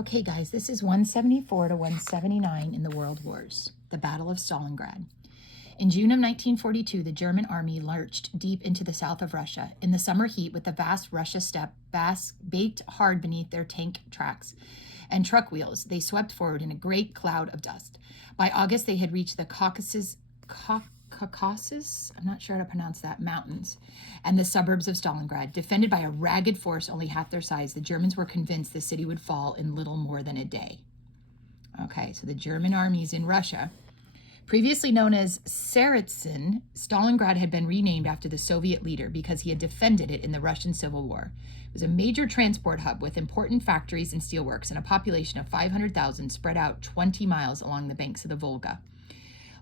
Okay, guys, this is 174 to 179 in the World Wars, the Battle of Stalingrad. In June of 1942, the German army lurched deep into the south of Russia. In the summer heat, with the vast Russia steppe baked hard beneath their tank tracks and truck wheels, they swept forward in a great cloud of dust. By August, they had reached the Caucasus, I'm not sure how to pronounce that, mountains, and the suburbs of Stalingrad. Defended by a ragged force only half their size, the Germans were convinced the city would fall in little more than a day. Okay, so the German armies in Russia, previously known as Tsaritsyn, Stalingrad had been renamed after the Soviet leader because he had defended it in the Russian Civil War. It was a major transport hub with important factories and steelworks and a population of 500,000 spread out 20 miles along the banks of the Volga.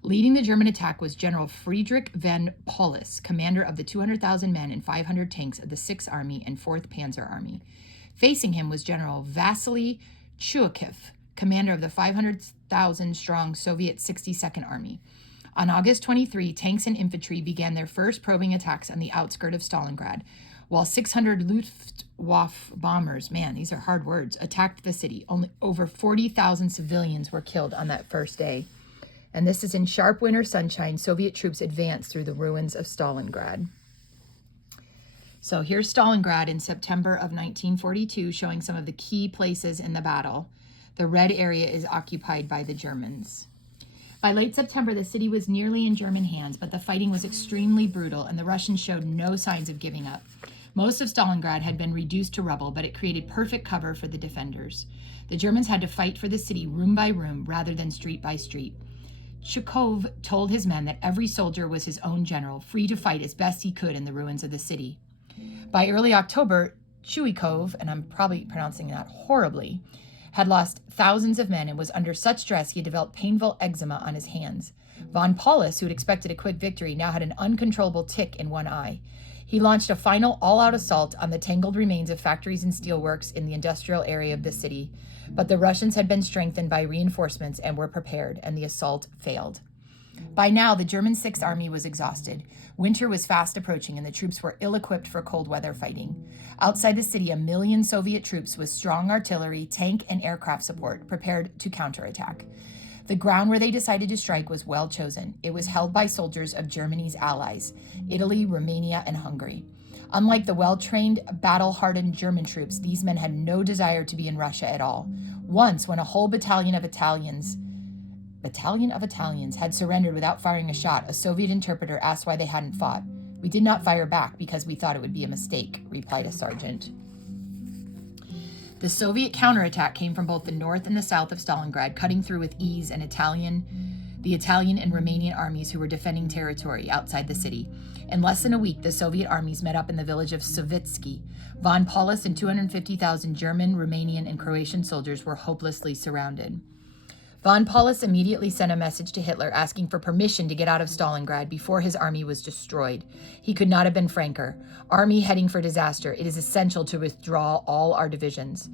Leading the German attack was General Friedrich von Paulus, commander of the 200,000 men and 500 tanks of the 6th Army and 4th Panzer Army. Facing him was General Vasily Chuikov, commander of the 500,000-strong Soviet 62nd Army. On August 23, tanks and infantry began their first probing attacks on the outskirts of Stalingrad, while 600 Luftwaffe bombers, man, these are hard words, attacked the city. Only over 40,000 civilians were killed on that first day. And this is in sharp winter sunshine. Soviet troops advanced through the ruins of Stalingrad. So here's Stalingrad in September of 1942, showing some of the key places in the battle. The red area is occupied by the Germans. By late September, the city was nearly in German hands, but the fighting was extremely brutal, and the Russians showed no signs of giving up. Most of Stalingrad had been reduced to rubble, but it created perfect cover for the defenders. The Germans had to fight for the city room by room rather than street by street. Chuikov told his men that every soldier was his own general, free to fight as best he could in the ruins of the city. By early October, Chuikov, and I'm probably pronouncing that horribly, had lost thousands of men and was under such stress he had developed painful eczema on his hands. Von Paulus, who had expected a quick victory, now had an uncontrollable tic in one eye. He launched a final all-out assault on the tangled remains of factories and steelworks in the industrial area of the city. But the Russians had been strengthened by reinforcements and were prepared, and the assault failed. By now, the German 6th Army was exhausted. Winter was fast approaching, and the troops were ill-equipped for cold weather fighting. Outside the city, 1 million Soviet troops with strong artillery, tank, and aircraft support prepared to counterattack. The ground where they decided to strike was well chosen. It was held by soldiers of Germany's allies, Italy, Romania, and Hungary. Unlike the well-trained, battle-hardened German troops, these men had no desire to be in Russia at all. Once, when a whole battalion of Italians had surrendered without firing a shot, a Soviet interpreter asked why they hadn't fought. "We did not fire back because we thought it would be a mistake," replied a sergeant. The Soviet counterattack came from both the north and the south of Stalingrad, cutting through with ease the Italian and Romanian armies who were defending territory outside the city. In less than a week, the Soviet armies met up in the village of Savitsky. Von Paulus and 250,000 German, Romanian, and Croatian soldiers were hopelessly surrounded. Von Paulus immediately sent a message to Hitler asking for permission to get out of Stalingrad before his army was destroyed. He could not have been franker. "Army heading for disaster. It is essential to withdraw all our divisions."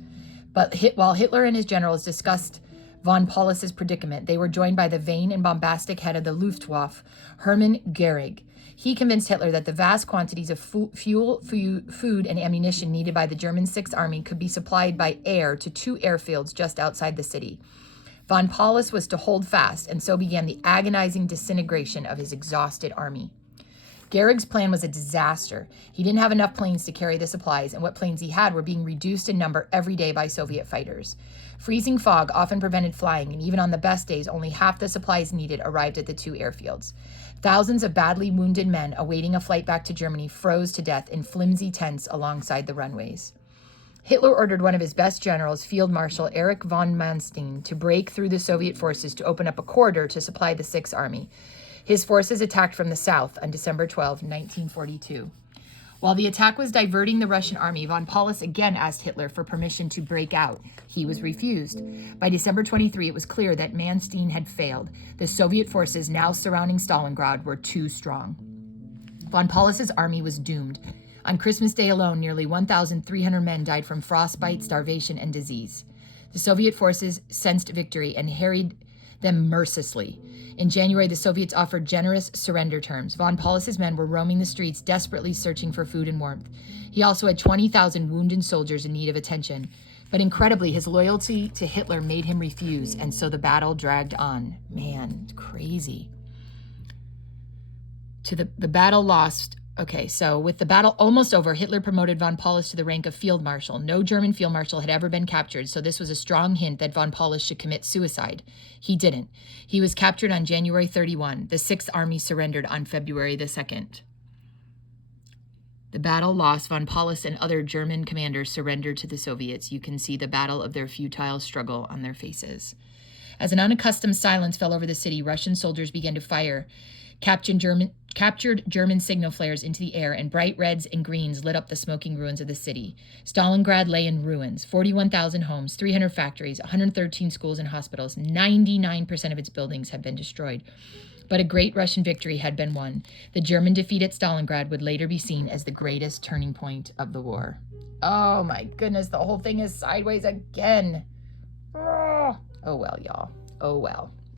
But while Hitler and his generals discussed von Paulus's predicament, they were joined by the vain and bombastic head of the Luftwaffe, Hermann Göring. He convinced Hitler that the vast quantities of fuel, food, and ammunition needed by the German 6th Army could be supplied by air to 2 airfields just outside the city. Von Paulus was to hold fast, and so began the agonizing disintegration of his exhausted army. Göring's plan was a disaster. He didn't have enough planes to carry the supplies, and what planes he had were being reduced in number every day by Soviet fighters. Freezing fog often prevented flying, and even on the best days, only half the supplies needed arrived at the 2 airfields. Thousands of badly wounded men awaiting a flight back to Germany froze to death in flimsy tents alongside the runways. Hitler ordered one of his best generals, Field Marshal Erich von Manstein, to break through the Soviet forces to open up a corridor to supply the 6th Army. His forces attacked from the south on December 12, 1942. While the attack was diverting the Russian army, von Paulus again asked Hitler for permission to break out. He was refused. By December 23, it was clear that Manstein had failed. The Soviet forces now surrounding Stalingrad were too strong. Von Paulus's army was doomed. On Christmas Day alone, nearly 1,300 men died from frostbite, starvation, and disease. The Soviet forces sensed victory and harried them mercilessly. In January, the Soviets offered generous surrender terms. Von Paulus's men were roaming the streets, desperately searching for food and warmth. He also had 20,000 wounded soldiers in need of attention. But incredibly, his loyalty to Hitler made him refuse, and so the battle dragged on. Man, crazy. To the battle lost. Okay, so with the battle almost over, Hitler promoted von Paulus to the rank of field marshal. No German field marshal had ever been captured, so this was a strong hint that von Paulus should commit suicide. He didn't. He was captured on January 31. The 6th Army surrendered on February the 2nd. The battle lost. Von Paulus and other German commanders surrendered to the Soviets. You can see the battle of their futile struggle on their faces. As an unaccustomed silence fell over the city, Russian soldiers began to fire. Captured German signal flares into the air, and bright reds and greens lit up the smoking ruins of the city. Stalingrad lay in ruins. 41,000 homes, 300 factories, 113 schools and hospitals. 99% of its buildings had been destroyed. But a great Russian victory had been won. The German defeat at Stalingrad would later be seen as the greatest turning point of the war. Oh my goodness, the whole thing is sideways again. Oh well, y'all. Oh well.